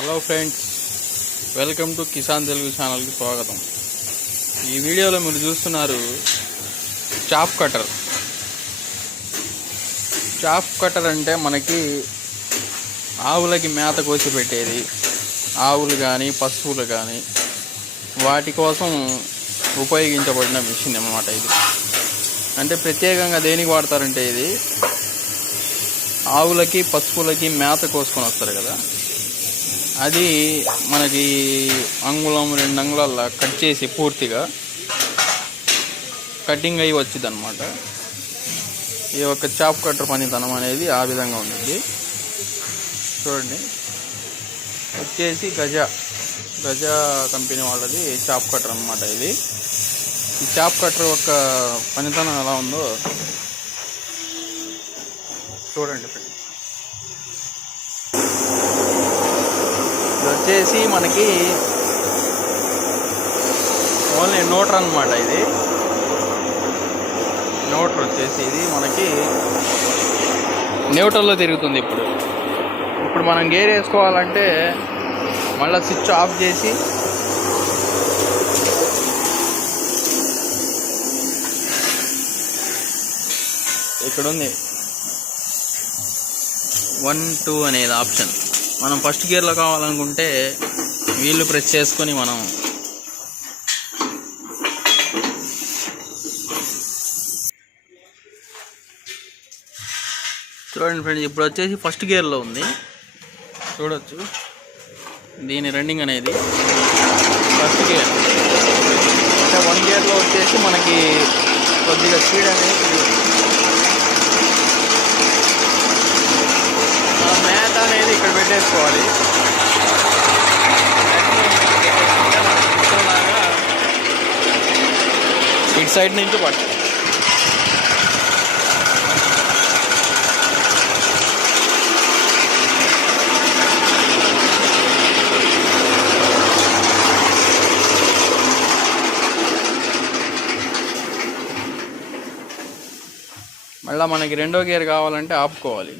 Hello friends welcome to Kisan Telugu ఛానల్కి స్వాగతం. ఈ వీడియోలో మీరు చూస్తున్నారు చాప్ కటర్ చాప్ కటర్ అంటే మనకి ఆవులకి మేత కోసి పెట్టేది. ఆవులు కానీ పశువులు కానీ వాటి కోసం ఉపయోగించబడిన మిషన్ అన్నమాట ఇది. అంటే ప్రత్యేకంగా దేనికి వాడతారంటే ఇది? ఆవులకి పశువులకి మేత కోసుకొని వస్తారు కదా. అది మనకి అంగుళం రెండు అంగుళాల కట్ చేసి పూర్తిగా కటింగ్ అయ్యి వచ్చింది అనమాట ఈ యొక్క చాప్ కట్టర్ పనితనం అనేది ఆ విధంగా ఉంటుంది చూడండి. వచ్చేసి గజ. గజ కంపెనీ వాళ్ళది చాప్ కట్టర్ అనమాట ఇది. ఈ చాప్ కట్టర్ యొక్క పనితనం ఎలా ఉందో చూడండి. వచ్చేసి మనకి ఓన్లీ నోటర్ అన్నమాట ఇది. నోటర్ వచ్చేసి ఇది మనకి. న్యూట్రల్లో తిరుగుతుంది ఇప్పుడు. ఇప్పుడు మనం గేర్ వేసుకోవాలంటే మళ్ళీ స్విచ్ ఆఫ్ చేసి ఇక్కడ ఉంది వన్ టూ అనేది ఆప్షన్. మనం ఫస్ట్ గేర్లో కావాలనుకుంటే వీళ్ళు ప్రెస్ చేసుకొని మనం చూడండి ఫ్రెండ్స్ ఇప్పుడు వచ్చేసి ఫస్ట్ గేర్లో ఉంది. చూడొచ్చు. దీని రన్నింగ్ అనేది ఫస్ట్ గేర్ అంటే వన్ గేర్లో వచ్చేసి మనకి కొద్దిగా స్పీడ్ అనేది మన మేత అనేది ఇక్కడ పెట్టేసుకోవాలి ఇటు సైడ్ నుంచి పట్టు. మళ్ళీ మనకి రెండో గేర్ కావాలంటే ఆపుకోవాలి.